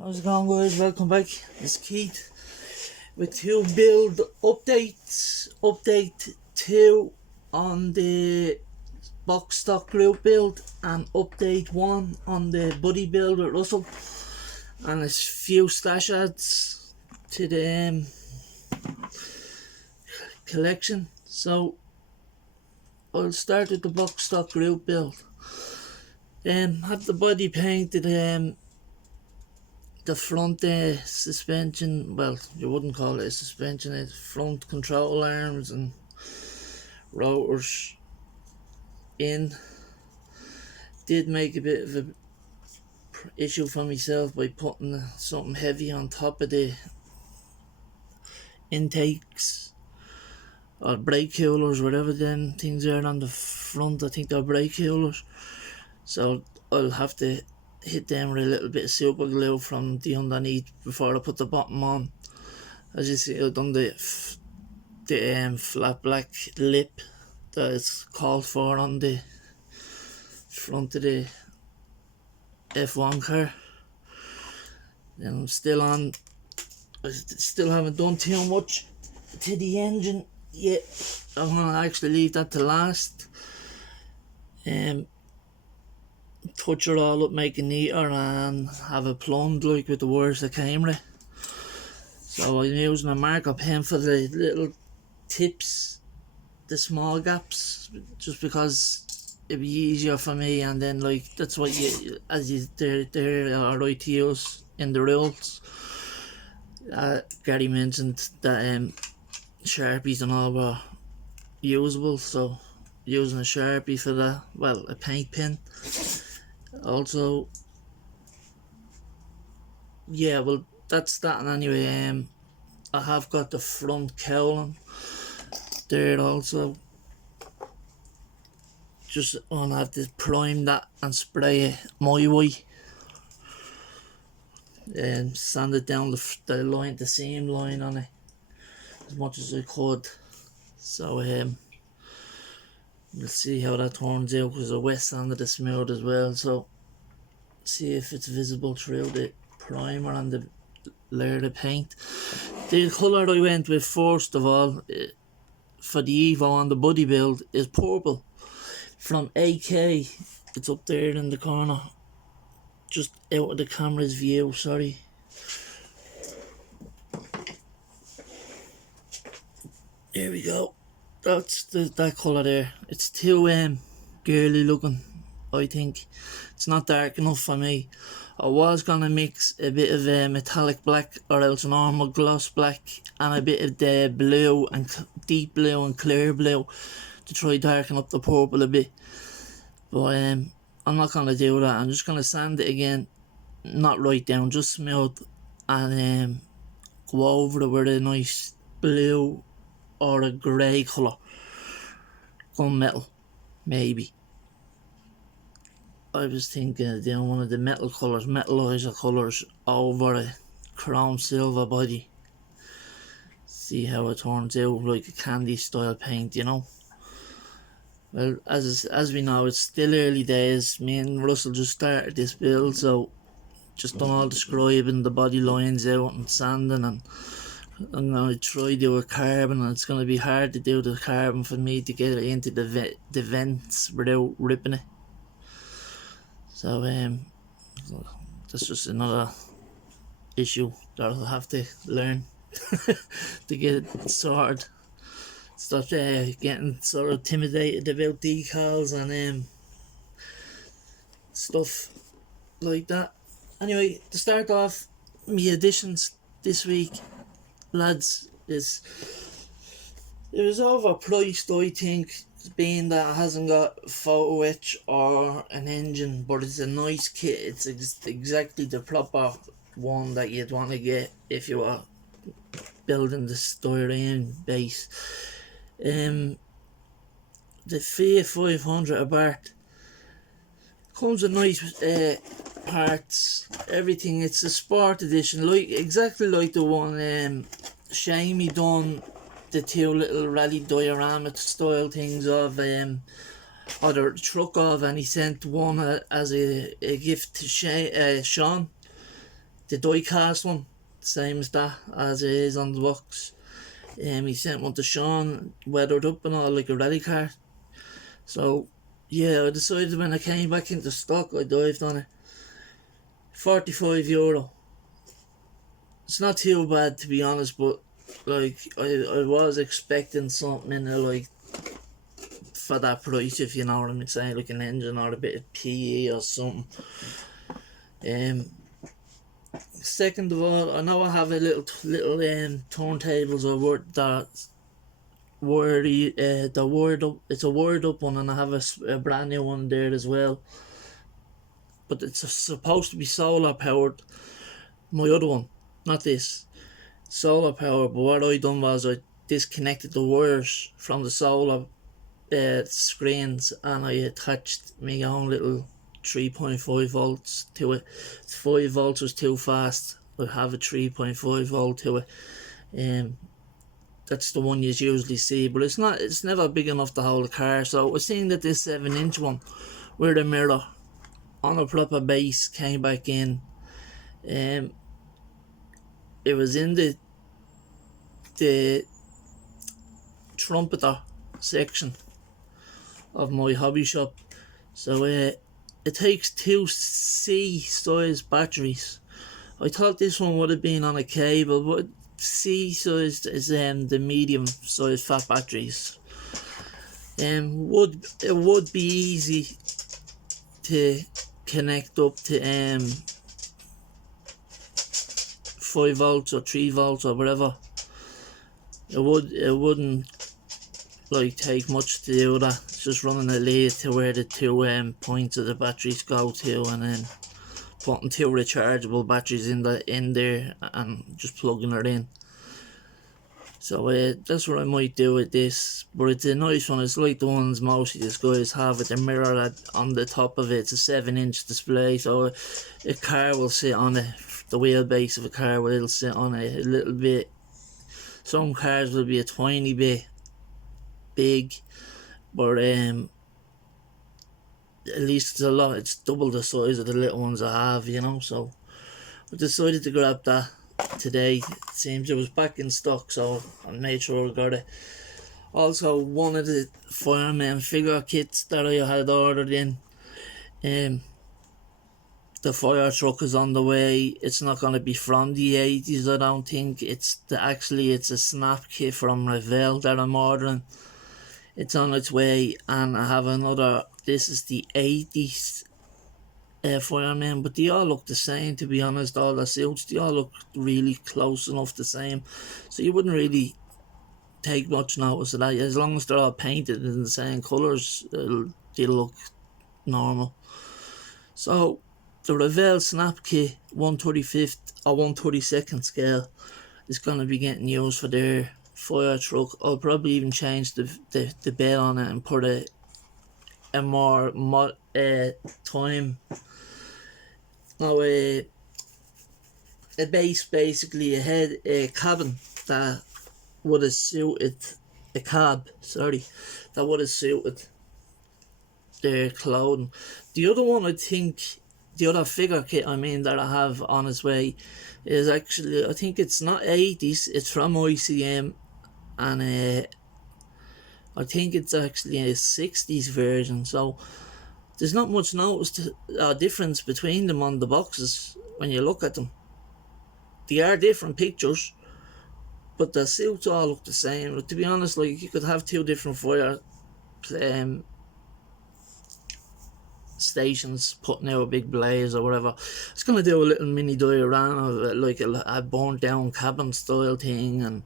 How's it going, guys? Welcome back. It's Keith with two build updates. Update 2 on the box stock group build, and update 1 on the buddy build with Russell. And a few stash adds to the collection. So I'll start with the box stock group build. Have the body painted. The front suspension, well, you wouldn't call it a suspension, it's front control arms and rotors in. Did make a bit of a issue for myself by putting something heavy on top of the intakes or brake coolers, whatever them things are on the front. I think they're brake coolers, so I'll have to hit them with a little bit of super glue from the underneath before I put the bottom on. As you see, I've done the flat black lip that is called for on the front of the F1 car. And I'm still on. I still haven't done too much to the engine yet. I'm gonna actually leave that to last. Touch it all up, make it neater, and have it plumbed like with the wires that came with it. So I'm using a marker pen for the little tips, the small gaps, just because it'd be easier for me. And then that's what they're alright to use in the rules. Gary mentioned that Sharpies and all were usable, so using a Sharpie for that, well, a paint pen. Also, yeah, well, that's that. And anyway, I have got the front cowling there also. Just want to have to prime that and spray it my way, and sand it down the seam line on it as much as I could. So we'll see how that turns out, because I wet sanded it smooth as well, so see if it's visible through the primer and the layer of paint. The colour I went with first of all for the Evo on the buddy build is purple from AK. It's up there in the corner, just out of the camera's view, sorry. There we go. That's that colour there. It's too girly looking, I think. It's not dark enough for me. I was gonna mix a bit of metallic black or else normal gloss black and a bit of the blue and deep blue and clear blue to try darken up the purple a bit. But I'm not gonna do that. I'm just gonna sand it again, not right down, just smooth, and go over it with a nice blue or a grey colour, gunmetal maybe. I was thinking of doing one of the metal colours, metalizer colours over a chrome silver body. See how it turns out, like a candy style paint, you know. Well, as we know, it's still early days. Me and Russell just started this build, so just done all the scribing, the body lines out and sanding, and I'm going to try to do a carbon, and it's going to be hard to do the carbon for me to get it into the vents without ripping it. So that's just another issue that I'll have to learn to get it sorted. Stop getting sort of intimidated about decals and stuff like that. Anyway, to start off, my additions this week, lads, it was overpriced, I think, being that it hasn't got photo etch or an engine, but it's a nice kit. It's exactly the proper one that you'd want to get if you were building the styrene base. The Fiat 500 Abarth comes with nice parts, everything. It's a sport edition, exactly like the one Shamey done, the two little rally diorama style things of or the truck of, and he sent one as a gift to Sean. the die cast one, same as that as it is on the box. He sent one to Sean, weathered up and all like a rally car. So yeah, I decided when I came back into stock, I dived on it. €45. It's not too bad, to be honest, but like I was expecting something in there like for that price, if you know what I'm saying, like an engine or a bit of PE or something. Second of all, I know I have a little turntables or word that wordy the word up. It's a word up one, and I have a brand new one there as well. But it's supposed to be solar powered. My other one, not this, solar powered. But what I done was I disconnected the wires from the solar screens, and I attached my own little 3.5 volts to it. 5 volts was too fast. I have a 3.5 volt to it. That's the one you usually see, but it's never big enough to hold a car. So I was seeing that this 7-inch one with a mirror on a proper base came back in. It was in the trumpeter section of my hobby shop. So it takes 2 C size batteries. I thought this one would have been on a cable, but C size is the medium size fat batteries. It would be easy to connect up to 5 volts or 3 volts or whatever. It wouldn't like take much to do that. It's just running a lead to where the 2 points of the batteries go to, and then putting 2 rechargeable batteries in there and just plugging it in. So that's what I might do with this, but it's a nice one. It's like the ones most of these guys have with the mirror on the top of it. It's a 7-inch display, so a car will sit on it. The wheelbase of a car will sit on it a little bit. Some cars will be a tiny bit big, but at least it's double the size of the little ones I have, you know. So I decided to grab that today. It seems it was back in stock, so I made sure I got it. Also, one of the fireman figure kits that I had ordered in, the fire truck is on the way. It's not going to be from the 80s, I don't think. It's a snap kit from Revell that I'm ordering. It's on its way, and I have another. This is the 80s firemen, but they all look the same, to be honest. All the suits, they all look really close enough the same, so you wouldn't really take much notice of that. As long as they're all painted in the same colours, they'll look normal. So the Revell snap kit 1/35th or 1/32nd scale is going to be getting used for their fire truck. I'll probably even change the bell on it and put a more time. No, a base, basically a cabin that would have suited that would have suited their clothing. The other one, I think, the other figure kit that I have on its way is actually, I think it's not 80s, it's from ICM, and I think it's actually a 60s version. So there's not much difference between them on the boxes when you look at them. They are different pictures, but the suits all look the same. But to be honest, like, you could have 2 different fire stations putting out a big blaze or whatever. It's going to do a little mini diorama of it, like a burnt down cabin style thing,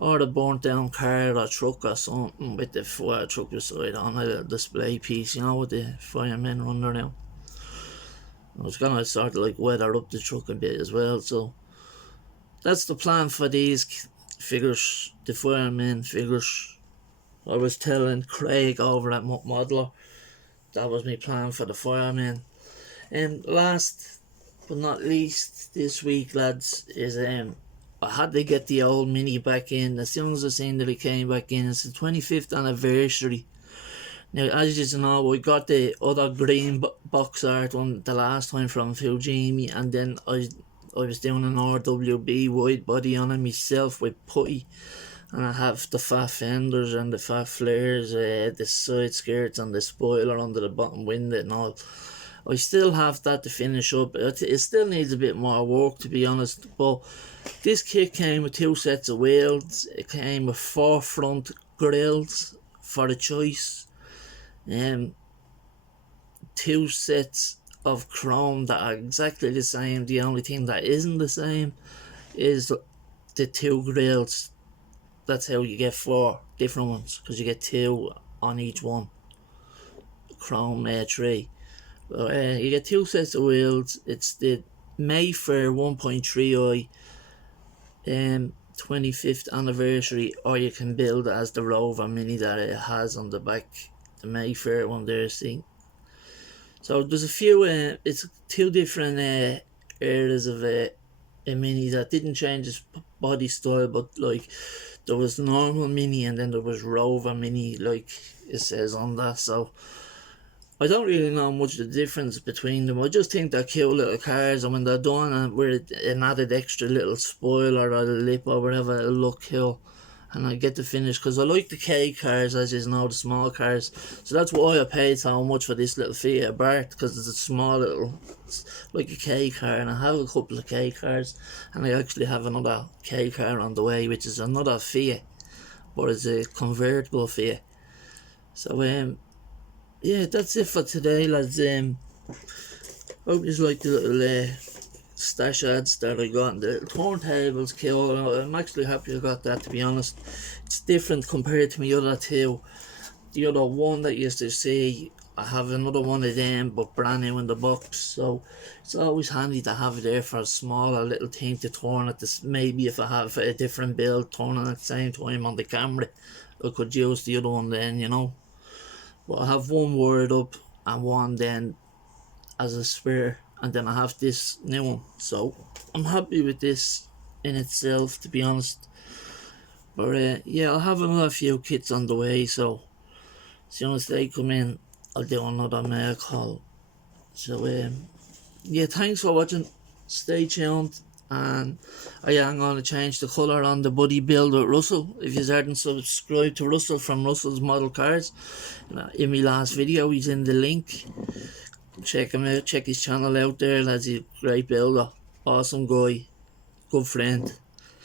or a burnt down car or truck or something with the fire truck beside on a little display piece, you know, with the firemen running around. I was going to sort of like weather up the truck a bit as well. So that's the plan for these figures, the firemen figures. I was telling Craig over at Muck Modeler that was my plan for the firemen. And last but not least this week, lads, is I had to get the old Mini back in. As soon as I seen that it came back in, it's the 25th anniversary. Now, as you know, we got the other green box art one the last time from Fujimi, and then I I was doing an RWB wide body on it myself with putty, and I have the fat fenders and the fat flares, the side skirts and the spoiler under the bottom window and all. I still have that to finish up. It still needs a bit more work, to be honest, but this kit came with 2 sets of wheels. It came with 4 front grills for the choice, 2 sets of chrome that are exactly the same. The only thing that isn't the same is the 2 grills. That's how you get 4 different ones, because you get 2 on each one. Chrome 3. You get 2 sets of wheels. It's the Mayfair 1.3i 25th anniversary, or you can build it as the Rover Mini that it has on the back, the Mayfair one there, see. So there's a few, it's 2 different areas of a Mini that didn't change its body style, but like there was normal Mini and then there was Rover Mini, like it says on that. So I don't really know much the difference between them. I just think they're cute little cars, and when they're done with an added extra little spoiler or a lip or whatever, it'll look cool. And I get to finish, because I like the K cars, as you know, the small cars. So that's why I paid so much for this little Fiat Abarth, because it's a small little, like a K car, and I have a couple of K cars, and I actually have another K car on the way, which is another Fiat, but it's a convertible Fiat. So yeah, that's it for today, lads. Hope you like the little stash ads that I got. The turntable's cool. I'm actually happy I got that, to be honest. It's different compared to my other 2. The other one that you used to see, I have another one of them, but brand new in the box. So it's always handy to have it there for a smaller little thing to turn at this. Maybe if I have a different build turning at the same time on the camera, I could use the other one then, you know. But I have one wired up and one then as a spare, and then I have this new one. So I'm happy with this in itself, to be honest. But yeah, I'll have another few kits on the way, so as soon as they come in, I'll do another mail call. So yeah, thanks for watching. Stay tuned, and I am going to change the colour on the buddy build with Russell. If you haven't subscribed to Russell from Russell's Model Cars, in my last video he's in the link. Check him out, check his channel out there, lads. He's a great builder, awesome guy, good friend,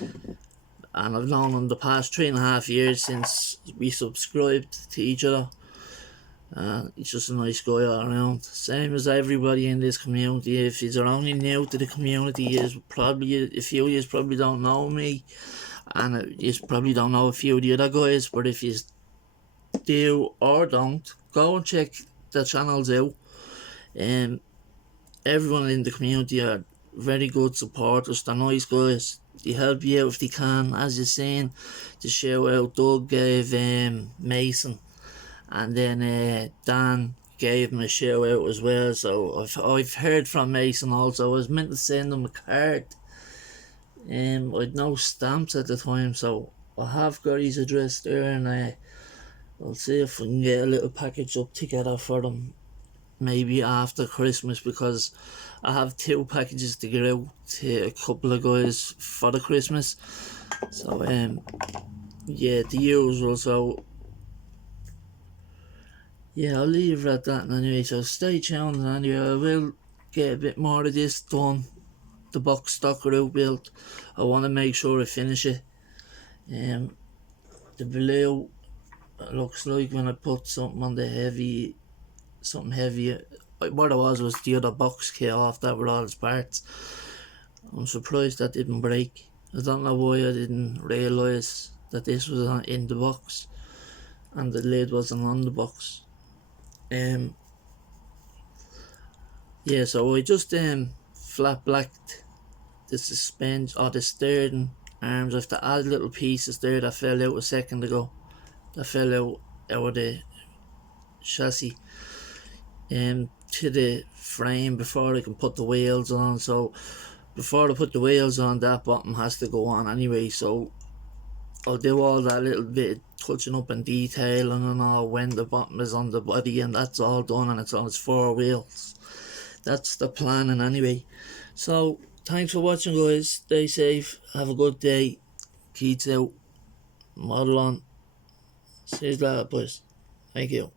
and I've known him the past 3.5 years since we subscribed to each other. He's just a nice guy all around, same as everybody in this community. If you're only new to the community, a few of you probably don't know me, and you probably don't know a few of the other guys, but if you do or don't, go and check the channels out. Everyone in the community are very good supporters. They're nice guys. They help you out if they can. As you're saying, to shout out, Doug gave Mason, and then Dan gave him a shout out as well. So I've heard from Mason also. I was meant to send him a card. I'd no stamps at the time, so I have got his address there, and I'll see if we can get a little package up together for them, maybe after Christmas, because I have 2 packages to get out to a couple of guys for the Christmas. So yeah, the usual. So yeah, I'll leave it at that anyway. So stay tuned, and anyway, I will get a bit more of this done. The box stocker out built. I want to make sure I finish it. The blue looks like when I put something on the heavy, something heavier. What it was the other box kit off that with all its parts. I'm surprised that didn't break. I don't know why I didn't realise that this was in the box and the lid wasn't on the box. Yeah, so I just flat blacked the suspension or the steering arms. I have to add little pieces there that fell out a second ago. That fell out of the chassis to the frame before I can put the wheels on. So before I put the wheels on, that bottom has to go on anyway. So I'll do all that little bit of touching up and detailing and all when the bottom is on the body, and that's all done, and it's on its 4 wheels. That's the planning anyway. So Thanks for watching, guys. Stay safe. Have a good day. Keats out. Model on. See you later, boys. Thank you.